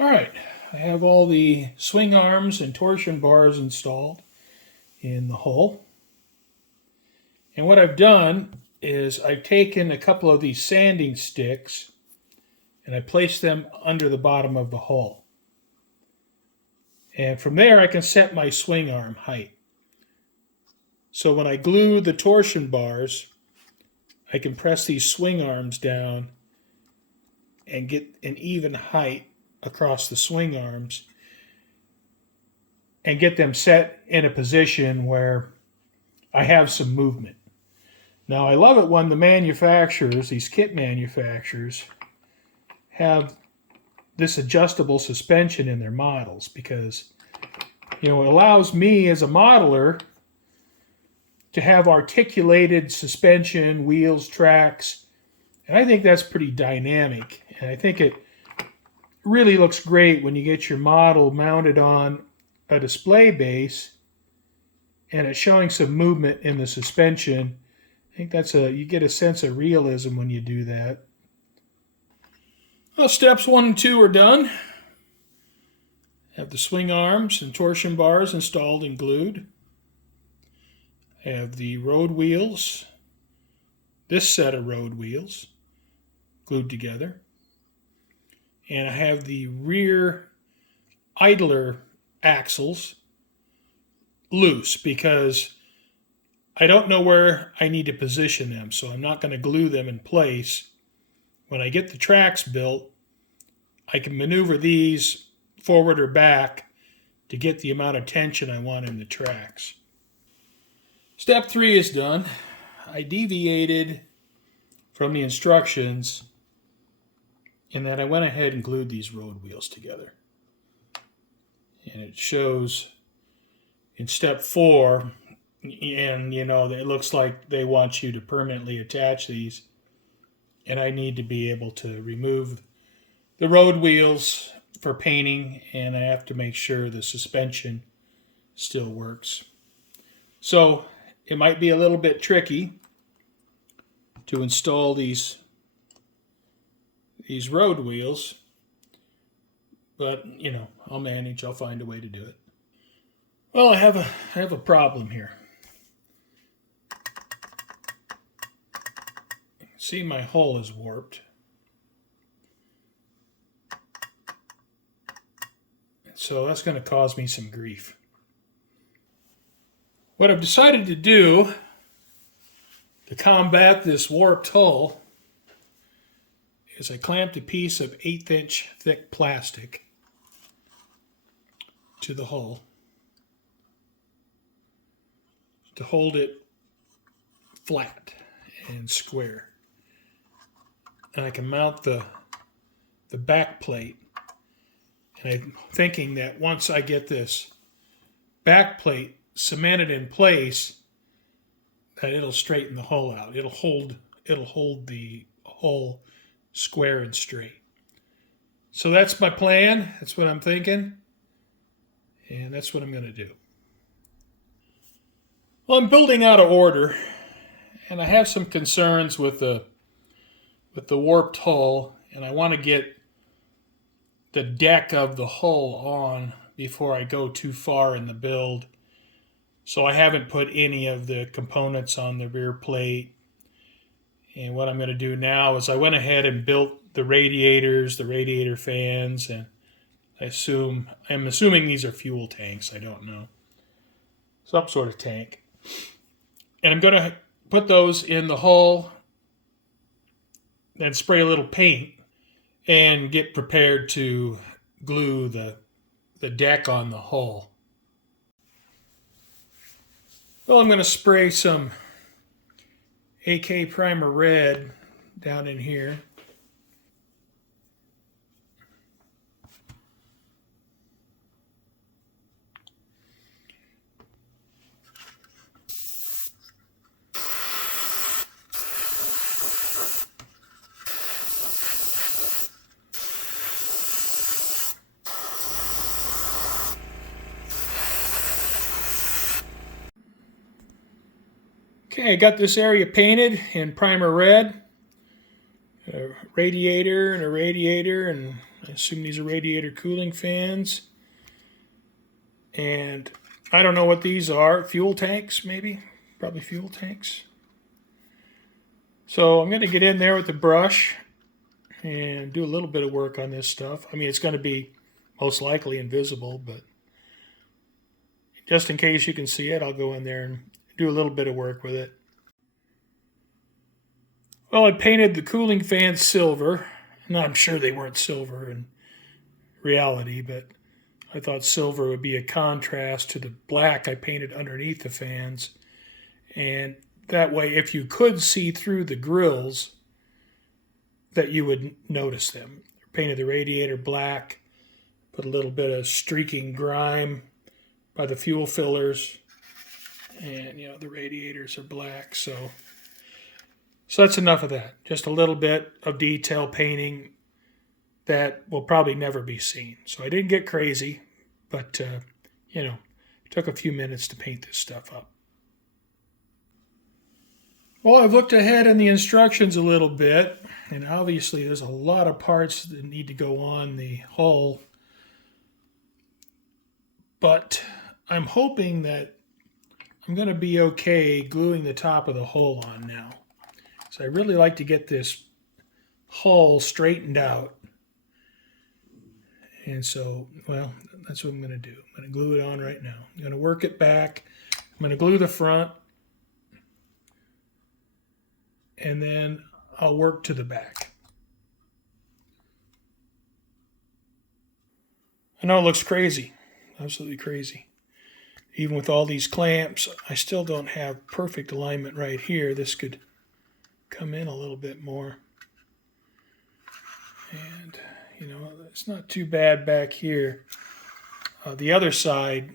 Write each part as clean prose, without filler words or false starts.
All right, I have all the swing arms and torsion bars installed in the hull. And what I've done is I've taken a couple of these sanding sticks and I placed them under the bottom of the hull. And from there I can set my swing arm height. So when I glue the torsion bars, I can press these swing arms down and get an even height across the swing arms and get them set in a position where I have some movement. Now, I love it when the manufacturers, these kit manufacturers, have this adjustable suspension in their models because, it allows me as a modeler to have articulated suspension, wheels, tracks, and I think that's pretty dynamic. And I think it really looks great when you get your model mounted on a display base and it's showing some movement in the suspension. I think you get a sense of realism when you do that. Well, steps 1 and 2 are done. Have the swing arms and torsion bars installed and glued. I have the road wheels, this set of road wheels, glued together. And I have the rear idler axles loose because I don't know where I need to position them, so I'm not going to glue them in place. When I get the tracks built, I can maneuver these forward or back to get the amount of tension I want in the tracks. Step 3 is done. I deviated from the instructions in that I went ahead and glued these road wheels together. And it shows in step 4, and it looks like they want you to permanently attach these, and I need to be able to remove the road wheels for painting, and I have to make sure the suspension still works. So it might be a little bit tricky to install these road wheels, but I'll manage. I'll find a way to do it. Well, I have a problem here. See, my hull is warped. So that's going to cause me some grief. What I've decided to do to combat this warped hull is I clamped a piece of 1/8-inch thick plastic to the hull to hold it flat and square. And I can mount the back plate. And I'm thinking that once I get this back plate cemented in place, that it'll straighten the hull out. It'll hold the hull square and straight. So that's my plan. That's what I'm thinking. And that's what I'm going to do. Well, I'm building out of order, and I have some concerns with the warped hull, and I want to get the deck of the hull on before I go too far in the build. So I haven't put any of the components on the rear plate. And what I'm going to do now is I went ahead and built the radiators, the radiator fans, and I'm assuming these are fuel tanks. I don't know. Some sort of tank. And I'm going to put those in the hull, then spray a little paint and get prepared to glue the deck on the hull. Well, I'm going to spray some AK Primer Red down in here. Okay, I got this area painted in Primer Red. A radiator and I assume these are radiator cooling fans. And I don't know what these are. Fuel tanks, maybe? Probably fuel tanks. So I'm going to get in there with the brush and do a little bit of work on this stuff. I mean, it's going to be most likely invisible, but just in case you can see it, I'll go in there and do a little bit of work with it. Well, I painted the cooling fans silver. And I'm sure they weren't silver in reality, but I thought silver would be a contrast to the black I painted underneath the fans. And that way, if you could see through the grills, that you would notice them. Painted the radiator black, put a little bit of streaking grime by the fuel fillers, and the radiators are black, so that's enough of that. Just a little bit of detail painting that will probably never be seen. So I didn't get crazy, but it took a few minutes to paint this stuff up. Well, I've looked ahead in the instructions a little bit, and obviously there's a lot of parts that need to go on the hull, but I'm hoping that I'm going to be okay gluing the top of the hull on now. So I really like to get this hull straightened out. And so, well, that's what I'm going to do. I'm going to glue it on right now. I'm going to work it back. I'm going to glue the front. And then I'll work to the back. I know it looks crazy. Absolutely crazy. Even with all these clamps, I still don't have perfect alignment right here. This could come in a little bit more. And, it's not too bad back here. The other side,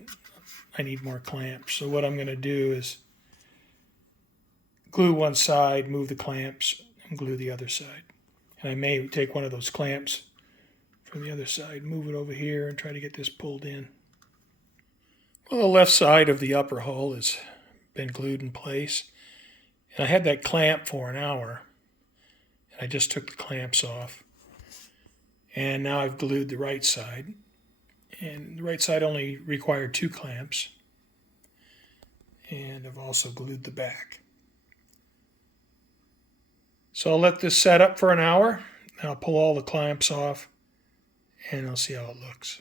I need more clamps. So what I'm going to do is glue one side, move the clamps, and glue the other side. And I may take one of those clamps from the other side, move it over here, and try to get this pulled in. Well, the left side of the upper hull has been glued in place. And I had that clamp for an hour. And I just took the clamps off. And now I've glued the right side. And the right side only required 2 clamps. And I've also glued the back. So I'll let this set up for an hour. And I'll pull all the clamps off. And I'll see how it looks.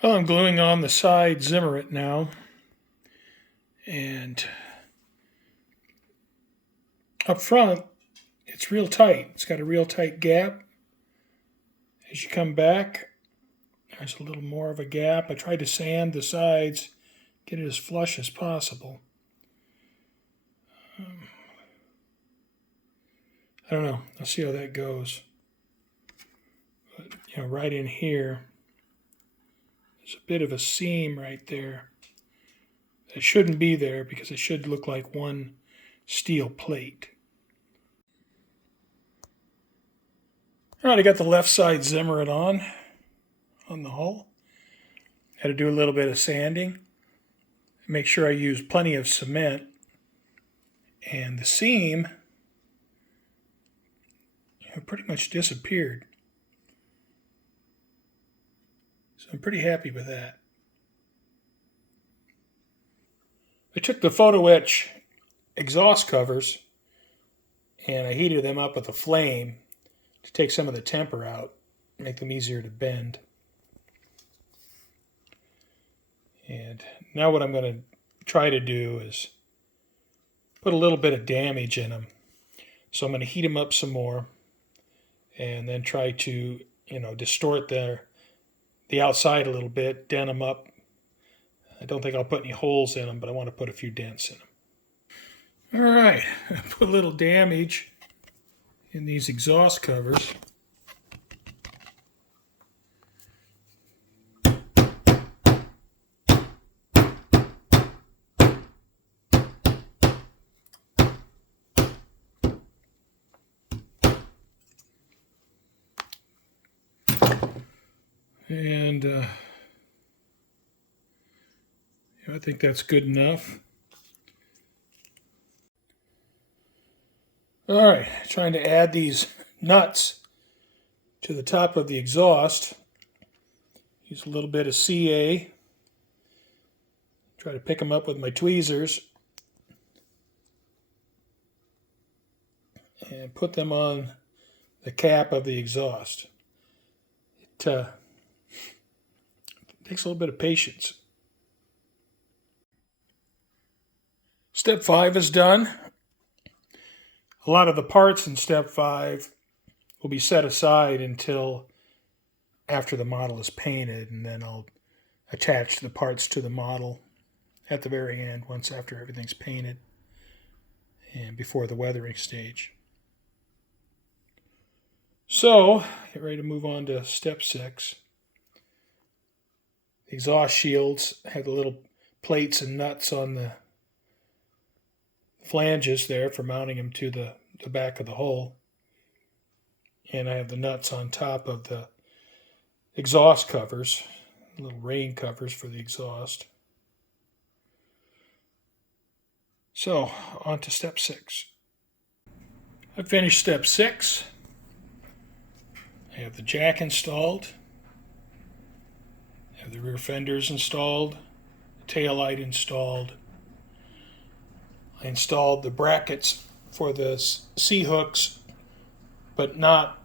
Well, I'm gluing on the side Zimmerit now. And up front, it's real tight. It's got a real tight gap. As you come back, there's a little more of a gap. I tried to sand the sides, get it as flush as possible. I don't know. I'll see how that goes. But, right in here, there's a bit of a seam right there. It shouldn't be there because it should look like one steel plate. All right, I got the left side Zimmerit on the hull. Had to do a little bit of sanding. Make sure I use plenty of cement. And the seam pretty much disappeared. So I'm pretty happy with that. I took the photo etch exhaust covers and I heated them up with a flame to take some of the temper out, make them easier to bend. And now what I'm going to try to do is put a little bit of damage in them. So I'm going to heat them up some more and then try to, distort the outside a little bit, dent them up. I don't think I'll put any holes in them, but I want to put a few dents in them. All right, put a little damage in these exhaust covers. And I think that's good enough. All right, trying to add these nuts to the top of the exhaust. Use a little bit of CA. Try to pick them up with my tweezers. And put them on the cap of the exhaust. It takes a little bit of patience. Step 5 is done. A lot of the parts in step 5 will be set aside until after the model is painted, and then I'll attach the parts to the model at the very end, once after everything's painted and before the weathering stage. So, get ready to move on to step 6. The exhaust shields have the little plates and nuts on the flanges there for mounting them to the back of the hull. And I have the nuts on top of the exhaust covers, little rain covers for the exhaust. So, on to step 6. I've finished step 6. I have the jack installed. I have the rear fenders installed. The tail light installed. I installed the brackets for the C-hooks, but not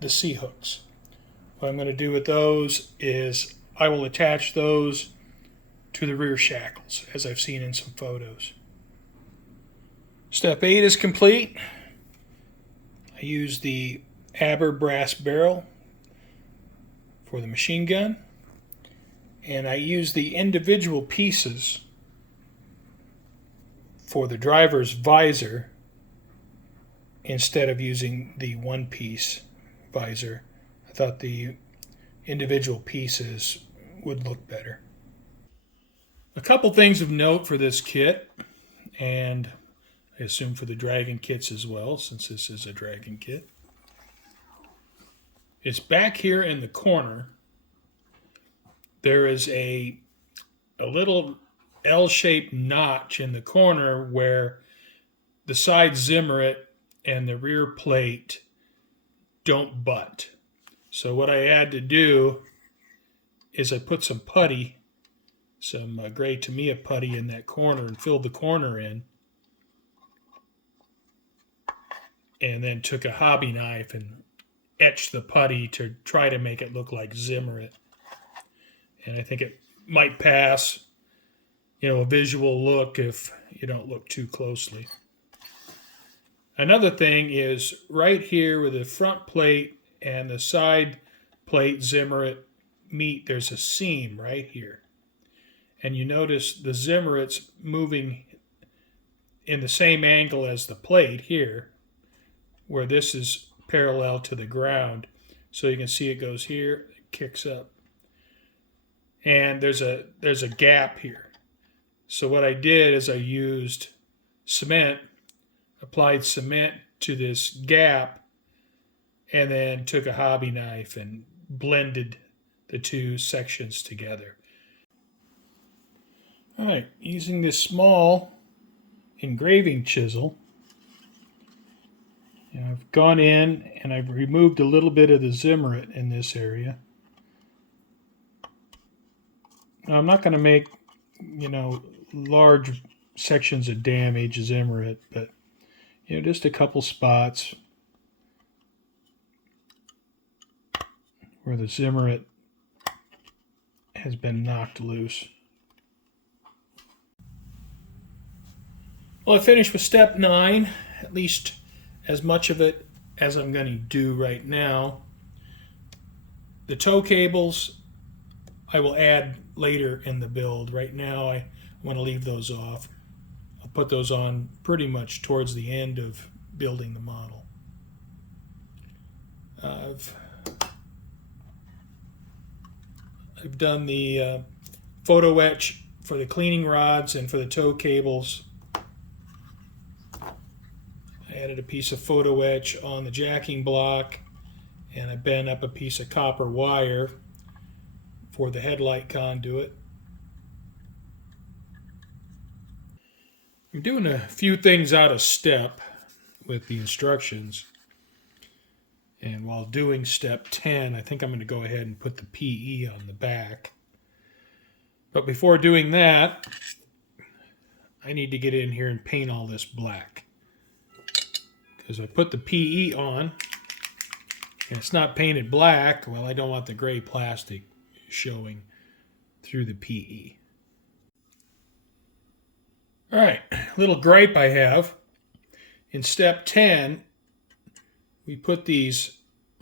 the C-hooks. What I'm going to do with those is I will attach those to the rear shackles, as I've seen in some photos. Step 8 is complete. I used the Aber brass barrel for the machine gun, and I used the individual pieces for the driver's visor instead of using the one-piece visor. I thought the individual pieces would look better. A couple things of note for this kit, and I assume for the Dragon kits as well, since this is a Dragon kit. It's back here in the corner. There is a little L-shaped notch in the corner where the side Zimmerit and the rear plate don't butt. So what I had to do is I put some putty, some gray Tamiya putty in that corner and filled the corner in. And then took a hobby knife and etched the putty to try to make it look like Zimmerit. And I think it might pass, a visual look if you don't look too closely. Another thing is right here where the front plate and the side plate Zimmerit meet, there's a seam right here. And you notice the Zimmerit's moving in the same angle as the plate here, where this is parallel to the ground. So you can see it goes here, it kicks up. And there's a gap here. So what I did is I used cement, applied cement to this gap, and then took a hobby knife and blended the two sections together. All right, using this small engraving chisel, I've gone in and I've removed a little bit of the Zimmerit in this area. Now, I'm not going to make, large sections of damage Zimmerit, but, just a couple spots where the Zimmerit has been knocked loose. Well, I finished with step 9, at least as much of it as I'm going to do right now. The tow cables I will add later in the build. Right now I want to leave those off. I'll put those on pretty much towards the end of building the model. I've done the photo etch for the cleaning rods and for the tow cables. I added a piece of photo etch on the jacking block, and I bent up a piece of copper wire for the headlight conduit. I'm doing a few things out of step with the instructions. And while doing step 10, I think I'm going to go ahead and put the PE on the back. But before doing that, I need to get in here and paint all this black. Because I put the PE on, and it's not painted black, well, I don't want the gray plastic showing through the PE. All right, little gripe I have. In step 10, we put these,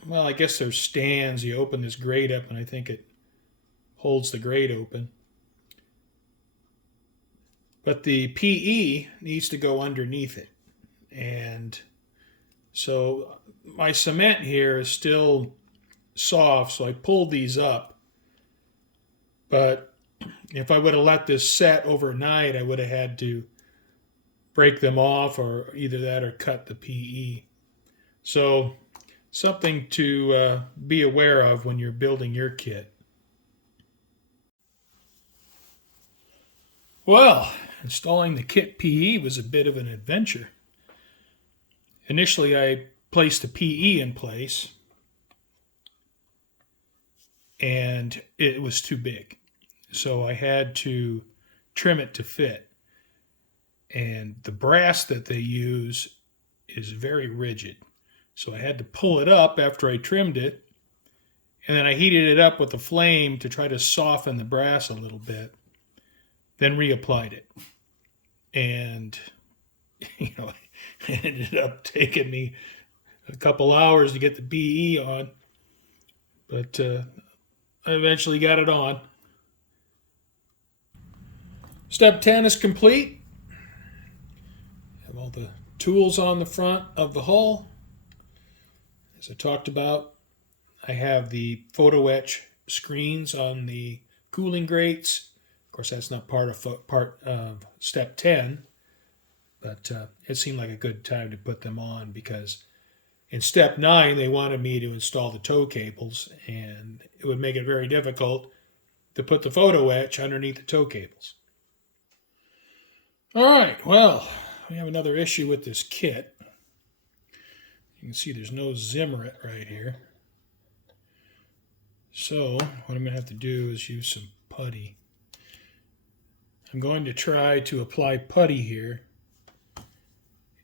well, I guess they're stands. You open this grate up, and I think it holds the grate open. But the PE needs to go underneath it. And so my cement here is still soft, so I pulled these up. But if I would have let this set overnight, I would have had to break them off, or either that or cut the PE. So something to be aware of when you're building your kit. Well, installing the kit PE was a bit of an adventure. Initially, I placed the PE in place, and it was too big. So I had to trim it to fit. And the brass that they use is very rigid. So I had to pull it up after I trimmed it, and then I heated it up with a flame to try to soften the brass a little bit, then reapplied it. And, it ended up taking me a couple hours to get the PE on, but I eventually got it on. Step 10 is complete. Have all the tools on the front of the hull. As I talked about, I have the photo etch screens on the cooling grates. Of course, that's not part of step 10, but it seemed like a good time to put them on, because in step 9 they wanted me to install the tow cables, and it would make it very difficult to put the photo etch underneath the tow cables. All right, well, we have another issue with this kit. You can see there's no Zimmerit right here. So what I'm going to have to do is use some putty. I'm going to try to apply putty here.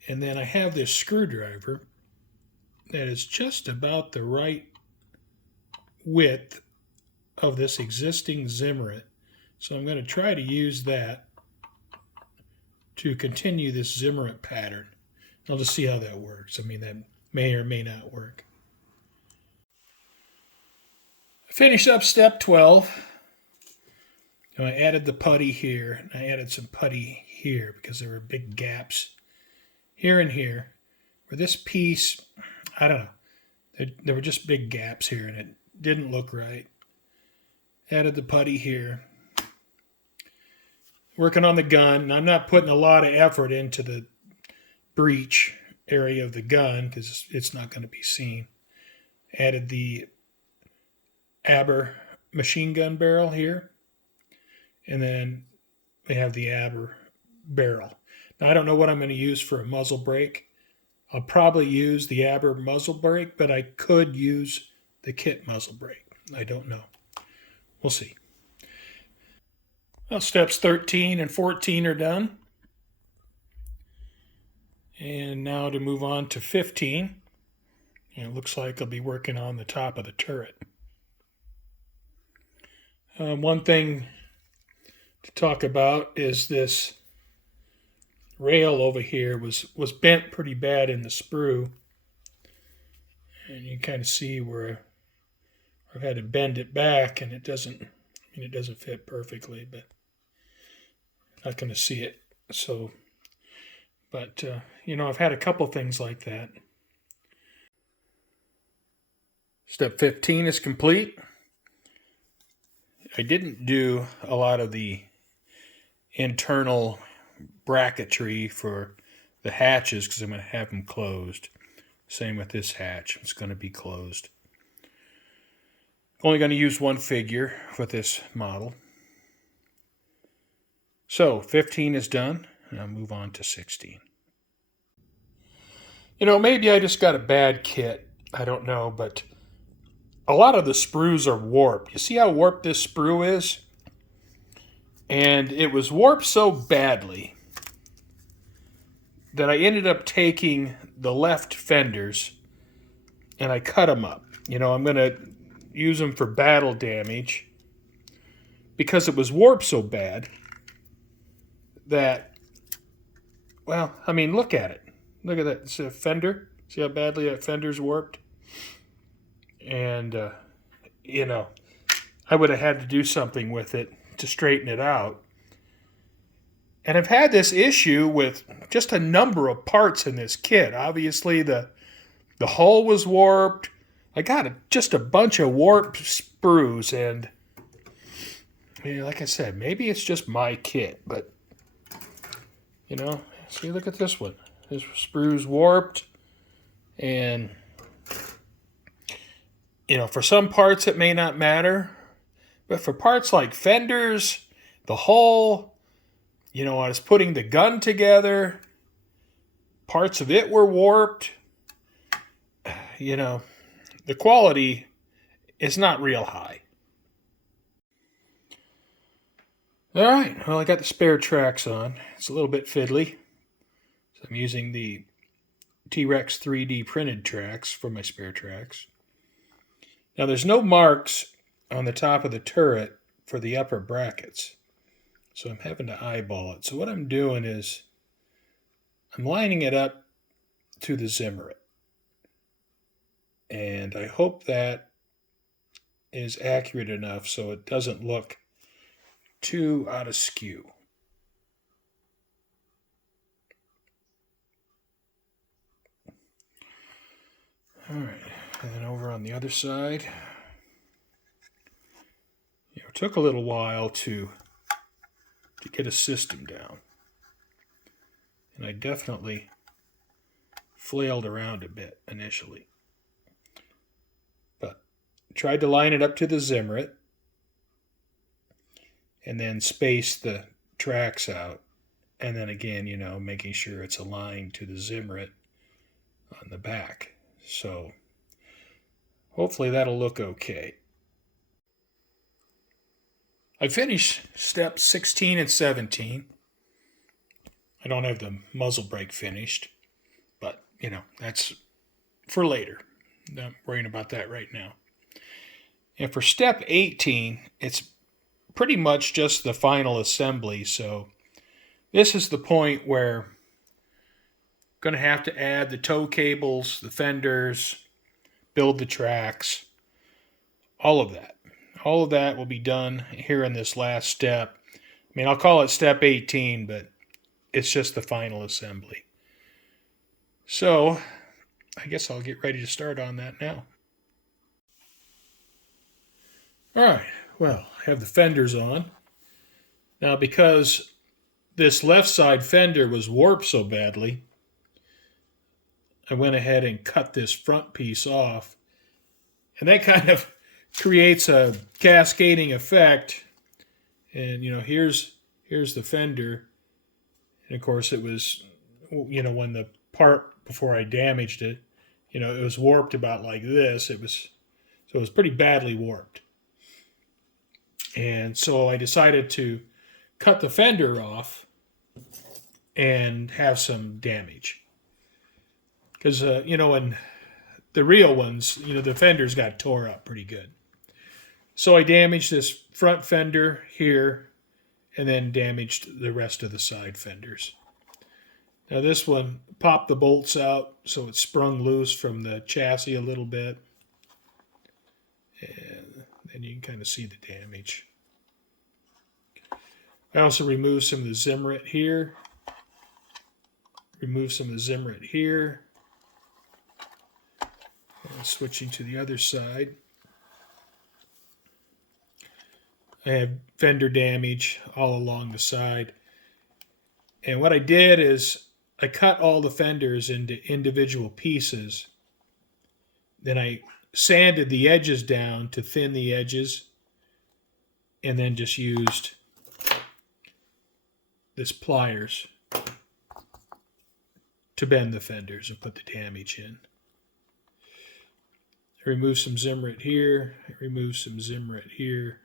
And then I have this screwdriver that is just about the right width of this existing Zimmerit. So I'm going to try to use that to continue this Zimmerit pattern. I'll just see how that works. I mean, that may or may not work. I finished up step 12. And I added the putty here, and I added some putty here because there were big gaps here and here. Where this piece, I don't know, there were just big gaps here, and it didn't look right. Added the putty here. Working on the gun. I'm not putting a lot of effort into the breech area of the gun because it's not going to be seen. Added the Aber machine gun barrel here. And then we have the Aber barrel. Now, I don't know what I'm going to use for a muzzle brake. I'll probably use the Aber muzzle brake, but I could use the kit muzzle brake. I don't know. We'll see. Well, steps 13 and 14 are done. And now to move on to 15. And it looks like I'll be working on the top of the turret. One thing to talk about is this rail over here was bent pretty bad in the sprue. And you kind of see where I've had to bend it back, and it doesn't fit perfectly, but not going to see it. So, but I've had a couple things like that. Step 15 is complete. I didn't do a lot of the internal bracketry for the hatches because I'm going to have them closed. Same with this hatch. It's going to be closed. Only going to use one figure with this model. So 15 is done, and I'll move on to 16. Maybe I just got a bad kit. I don't know, but a lot of the sprues are warped. You see how warped this sprue is? And it was warped so badly that I ended up taking the left fenders and I cut them up. I'm going to use them for battle damage because it was warped so bad that, well, I mean, look at it. Look at that. It's a fender. See how badly that fender's warped? And, I would have had to do something with it to straighten it out. And I've had this issue with just a number of parts in this kit. Obviously, the hull was warped. I got just a bunch of warped sprues, and like I said, maybe it's just my kit, but see, look at this one. This sprue's warped, and for some parts it may not matter, but for parts like fenders, the hull, I was putting the gun together, parts of it were warped. The quality is not real high. All right, well, I got the spare tracks on. It's a little bit fiddly. So I'm using the T-Rex 3D printed tracks for my spare tracks. Now, there's no marks on the top of the turret for the upper brackets, so I'm having to eyeball it. So what I'm doing is I'm lining it up to the Zimmerit. And I hope that is accurate enough so it doesn't look too out of skew. All right, and then over on the other side, it took a little while to get a system down. And I definitely flailed around a bit initially. But tried to line it up to the Zimmerit and then space the tracks out. And then again, making sure it's aligned to the Zimmerit on the back. So hopefully that'll look okay. I finished steps 16 and 17. I don't have the muzzle brake finished, but, that's for later. Not worrying about that right now. And for step 18, it's pretty much just the final assembly. So this is the point where I'm going to have to add the tow cables, the fenders, build the tracks, all of that. All of that will be done here in this last step. I mean, I'll call it step 18, but it's just the final assembly. So I guess I'll get ready to start on that now. All right, well, I have the fenders on. Now, because this left side fender was warped so badly, I went ahead and cut this front piece off. And that kind of creates a cascading effect. And, here's the fender. And, of course, it was, when the part before I damaged it, it was warped about like this. So it was pretty badly warped. And so I decided to cut the fender off and have some damage. Because, in the real ones, the fenders got tore up pretty good. So I damaged this front fender here and then damaged the rest of the side fenders. Now this one popped the bolts out, so it sprung loose from the chassis a little bit. And then you can kind of see the damage. I also removed some of the Zimmerit here. Remove some of the Zimmerit here. And switching to the other side. I have fender damage all along the side. And what I did is I cut all the fenders into individual pieces. Then I sanded the edges down to thin the edges. And then just used this pliers to bend the fenders and put the damage in. remove some Zimmerit here, remove some Zimmerit here.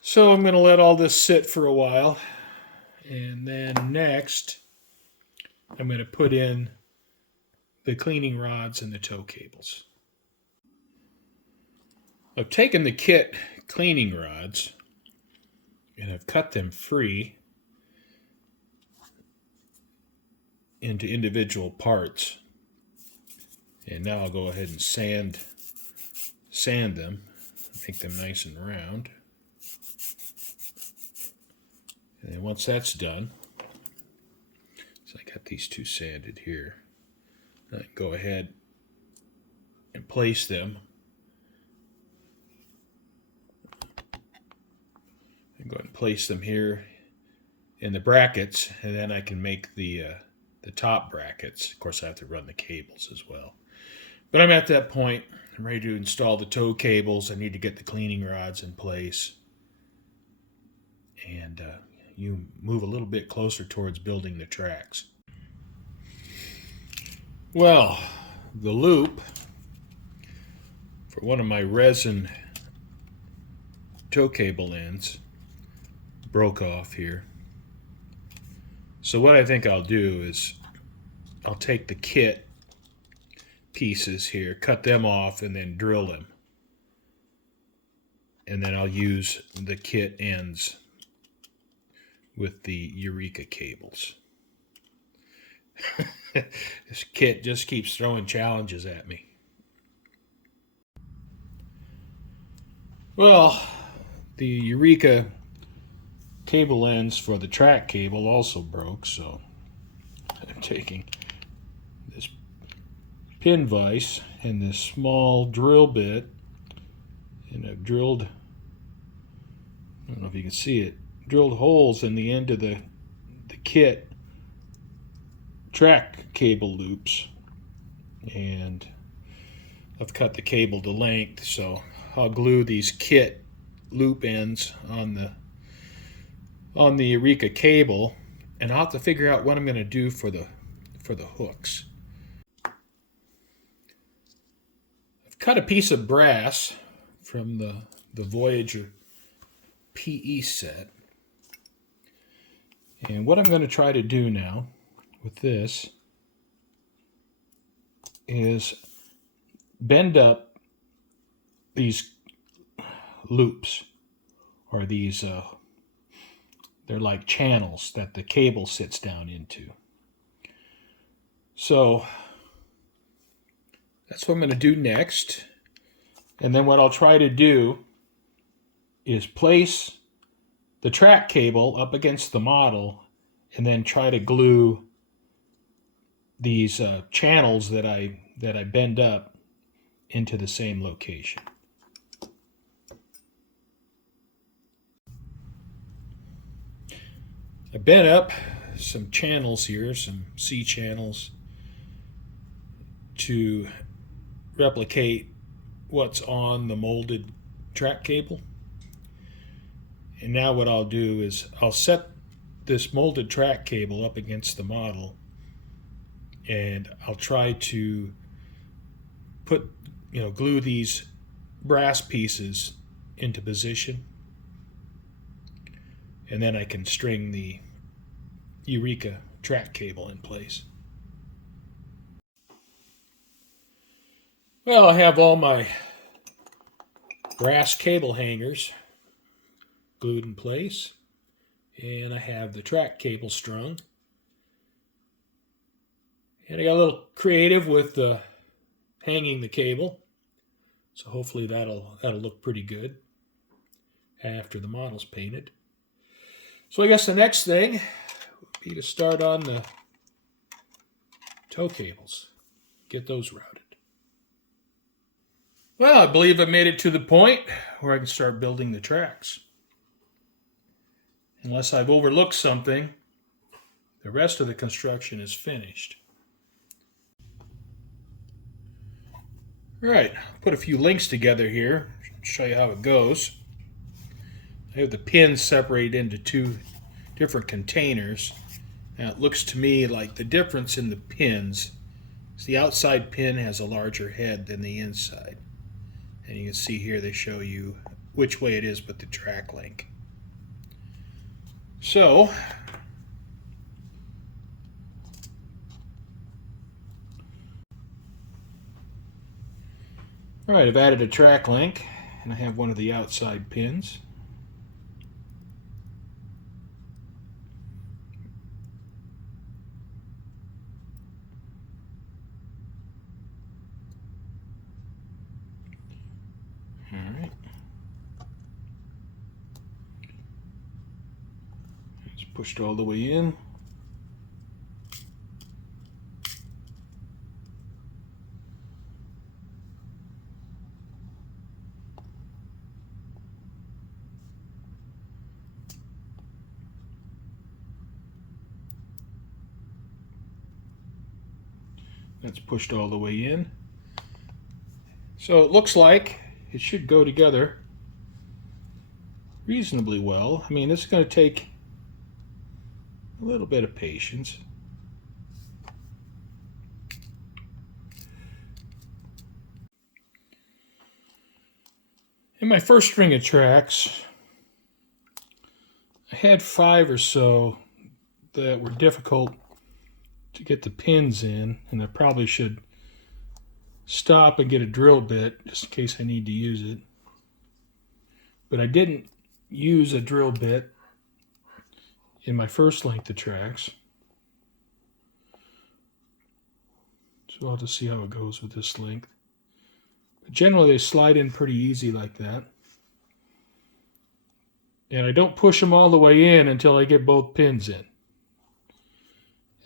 So I'm going to let all this sit for a while, and then next I'm going to put in the cleaning rods and the tow cables. I've taken the kit cleaning rods and I've cut them free into individual parts. And now I'll go ahead and sand them, make them nice and round. And then once that's done, so I got these two sanded here, I can go ahead and place them. And go ahead and place them here in the brackets, and then I can make the top brackets. Of course, I have to run the cables as well. But I'm at that point. I'm ready to install the tow cables. I need to get the cleaning rods in place. And you move a little bit closer towards building the tracks. Well, the loop for one of my resin tow cable ends broke off here. So what I think I'll do is I'll take the kit pieces here, cut them off, and then drill them. And then I'll use the kit ends with the Eureka cables. This kit just keeps throwing challenges at me. Well, the Eureka cable ends for the track cable also broke, so I'm taking this pin vise and this small drill bit, and I've drilled, I don't know if you can see it, drilled holes in the end of the kit track cable loops, and I've cut the cable to length, so I'll glue these kit loop ends on the Eureka cable, and I'll have to figure out what I'm going to do for the hooks. I've cut a piece of brass from the Voyager PE set, and what I'm going to try to do now with this is bend up these loops, or these they're like channels that the cable sits down into. So that's what I'm going to do next. And then what I'll try to do is place the track cable up against the model and then try to glue these channels that I bend up into the same location. I bent up some channels here, some C channels, to replicate what's on the molded track cable. And now what I'll do is I'll set this molded track cable up against the model, and I'll try to glue these brass pieces into position. And then I can string the Eureka track cable in place. Well, I have all my brass cable hangers glued in place, and I have the track cable strung. And I got a little creative with hanging the cable, so hopefully that'll look pretty good after the model's painted. So I guess the next thing would be to start on the tow cables, get those routed. Well, I believe I made it to the point where I can start building the tracks. Unless I've overlooked something, the rest of the construction is finished. All right, put a few links together here, show you how it goes. I have the pins separated into two different containers. Now it looks to me like the difference in the pins So the outside pin has a larger head than the inside. And you can see here they show you which way it is with the track link. So, all right, I've added a track link, and I have one of the outside pins. All right. It's pushed all the way in. That's pushed all the way in. So it looks like it should go together reasonably well. I mean, this is going to take a little bit of patience. In my first string of tracks, I had 5 or so that were difficult to get the pins in, and I probably should stop and get a drill bit just in case I need to use it. But I didn't use a drill bit in my first length of tracks. So I'll just see how it goes with this length. But generally they slide in pretty easy like that. And I don't push them all the way in until I get both pins in.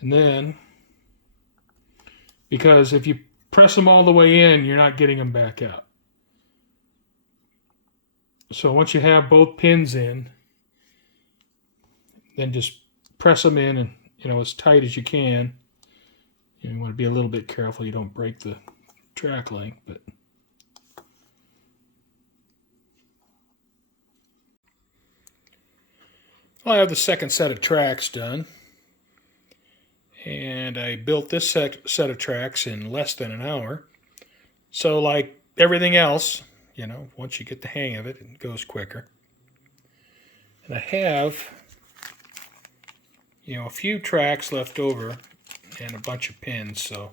And then, because if you press them all the way in, you're not getting them back out. So once you have both pins in, then just press them in, and as tight as you can. You want to be a little bit careful you don't break the track link, but well, I have the second set of tracks done. And I built this set of tracks in less than an hour. So like everything else, once you get the hang of it, it goes quicker. And I have, a few tracks left over and a bunch of pins. So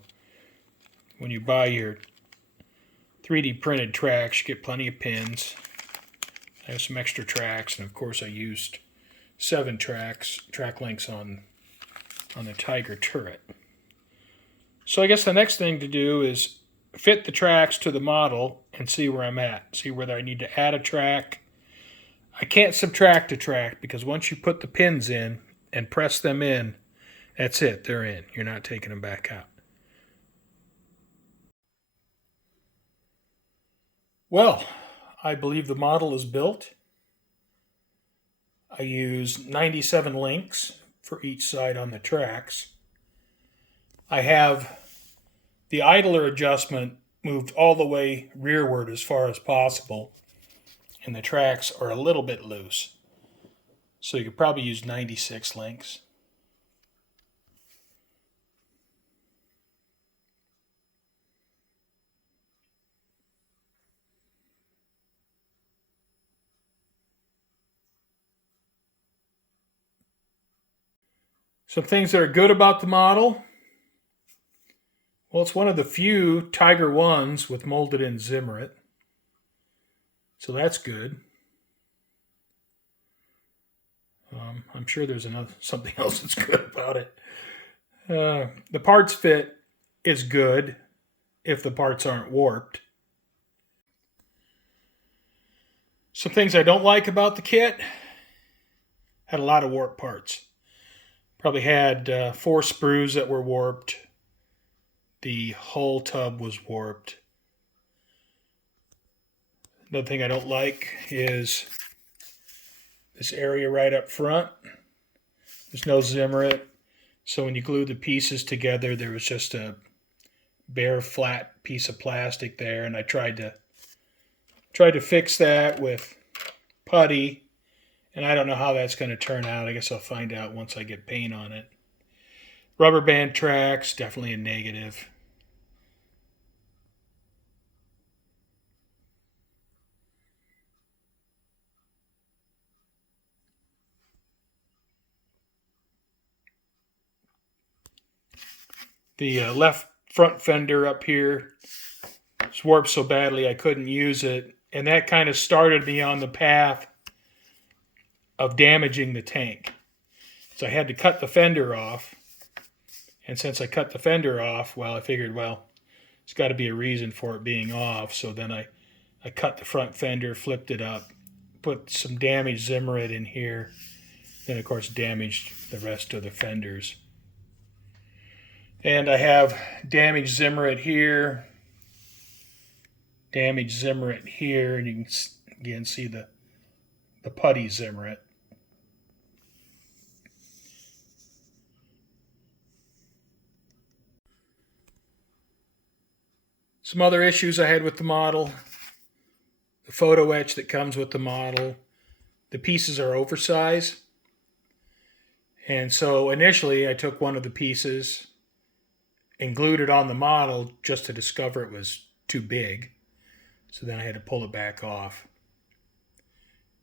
when you buy your 3D printed tracks, you get plenty of pins. I have some extra tracks, and of course I used 7 track links on the Tiger turret. So I guess the next thing to do is fit the tracks to the model and see where I'm at. See whether I need to add a track. I can't subtract a track because once you put the pins in and press them in, that's it, they're in. You're not taking them back out. Well, I believe the model is built. I use 97 links for each side on the tracks. I have the idler adjustment moved all the way rearward as far as possible, and the tracks are a little bit loose. So you could probably use 96 links. Some things that are good about the model. Well, it's one of the few Tiger 1s with molded in Zimmerit. So that's good. I'm sure there's something else that's good about it. The parts fit is good if the parts aren't warped. Some things I don't like about the kit: had a lot of warped parts. Probably had 4 sprues that were warped. The hull tub was warped. Another thing I don't like is this area right up front. There's no Zimmerit. So when you glue the pieces together, there was just a bare flat piece of plastic there, and I tried to fix that with putty. And I don't know how that's going to turn out. I guess I'll find out once I get paint on it. Rubber band tracks, definitely a negative. The left front fender up here was warped so badly I couldn't use it. And that kind of started me on the path of damaging the tank. So I had to cut the fender off. And since I cut the fender off, well, I figured, well, there's got to be a reason for it being off. So then I cut the front fender, flipped it up, put some damaged Zimmerit in here. Then, of course, damaged the rest of the fenders. And I have damaged Zimmerit here, damaged Zimmerit here, and you can again see the putty Zimmerit. Some other issues I had with the model: the photo etch that comes with the model. The pieces are oversized. And so initially I took one of the pieces and glued it on the model just to discover it was too big. So then I had to pull it back off.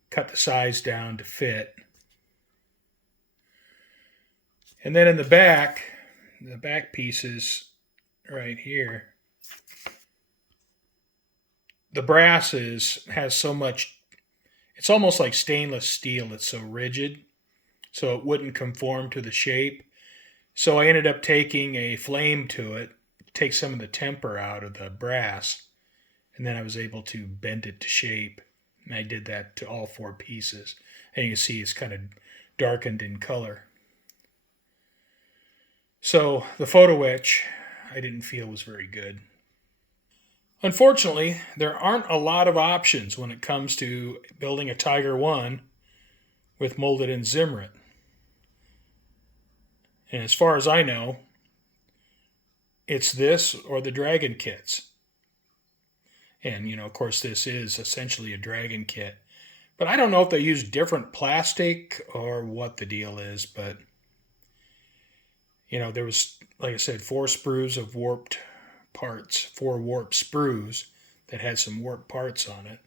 Cut the size down to fit. And then in the back pieces right here, the brass has so much, it's almost like stainless steel. It's so rigid, so it wouldn't conform to the shape. So I ended up taking a flame to it, take some of the temper out of the brass, and then I was able to bend it to shape. And I did that to all 4 pieces. And you can see it's kind of darkened in color. So the photo etch I didn't feel was very good. Unfortunately, there aren't a lot of options when it comes to building a Tiger 1 with molded in Zimmerit. And as far as I know, it's this or the Dragon kits. And, you know, of course, this is essentially a Dragon kit. But I don't know if they use different plastic or what the deal is. But, you know, there was, like I said, 4 sprues of warped parts, 4 warped sprues that had some warped parts on it.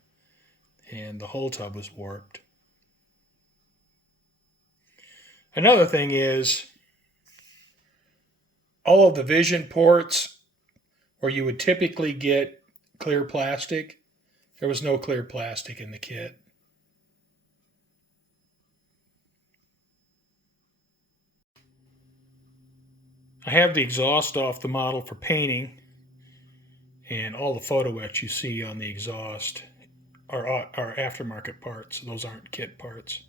And the whole tub was warped. Another thing is, all of the vision ports where you would typically get clear plastic, there was no clear plastic in the kit. I have the exhaust off the model for painting, and all the photo etch you see on the exhaust are aftermarket parts. Those aren't kit parts.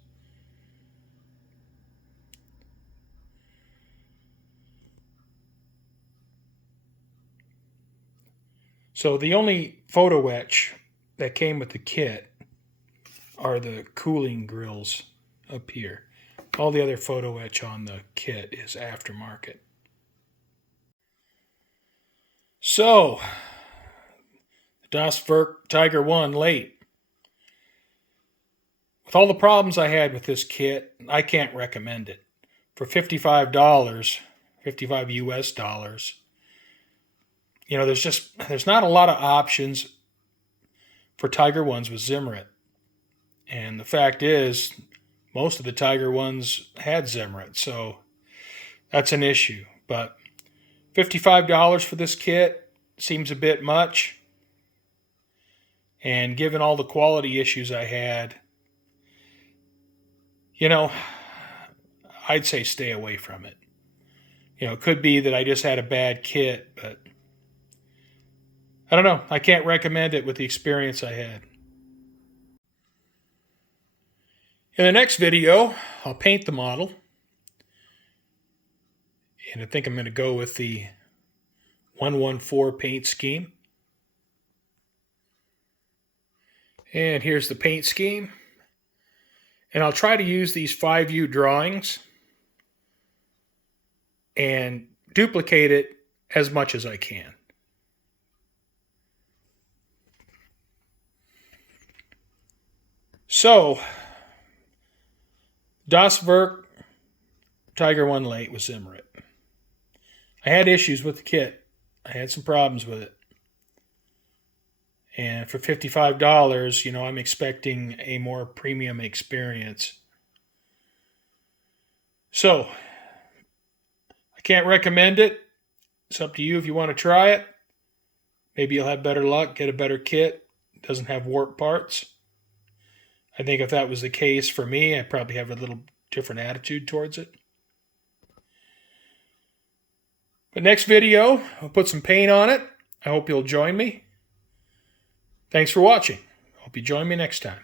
So the only photo etch that came with the kit are the cooling grills up here. All the other photo etch on the kit is aftermarket. So, das Werk Tiger 1 late. With all the problems I had with this kit, I can't recommend it. For $55, 55 US dollars, you know, there's not a lot of options for Tiger 1s with Zimmerit. And the fact is, most of the Tiger 1s had Zimmerit, so that's an issue. But $55 for this kit seems a bit much. And given all the quality issues I had, you know, I'd say stay away from it. You know, it could be that I just had a bad kit, but I don't know. I can't recommend it with the experience I had. In the next video, I'll paint the model. And I think I'm going to go with the 114 paint scheme. And here's the paint scheme. And I'll try to use these 5U drawings and duplicate it as much as I can. So, das Werk Tiger 1 late with Zimmerit. I had issues with the kit. I had some problems with it. And for $55, you know, I'm expecting a more premium experience. So, I can't recommend it. It's up to you if you want to try it. Maybe you'll have better luck, get a better kit. It doesn't have warp parts. I think if that was the case for me, I'd probably have a little different attitude towards it. But next video, I'll put some paint on it. I hope you'll join me. Thanks for watching. Hope you join me next time.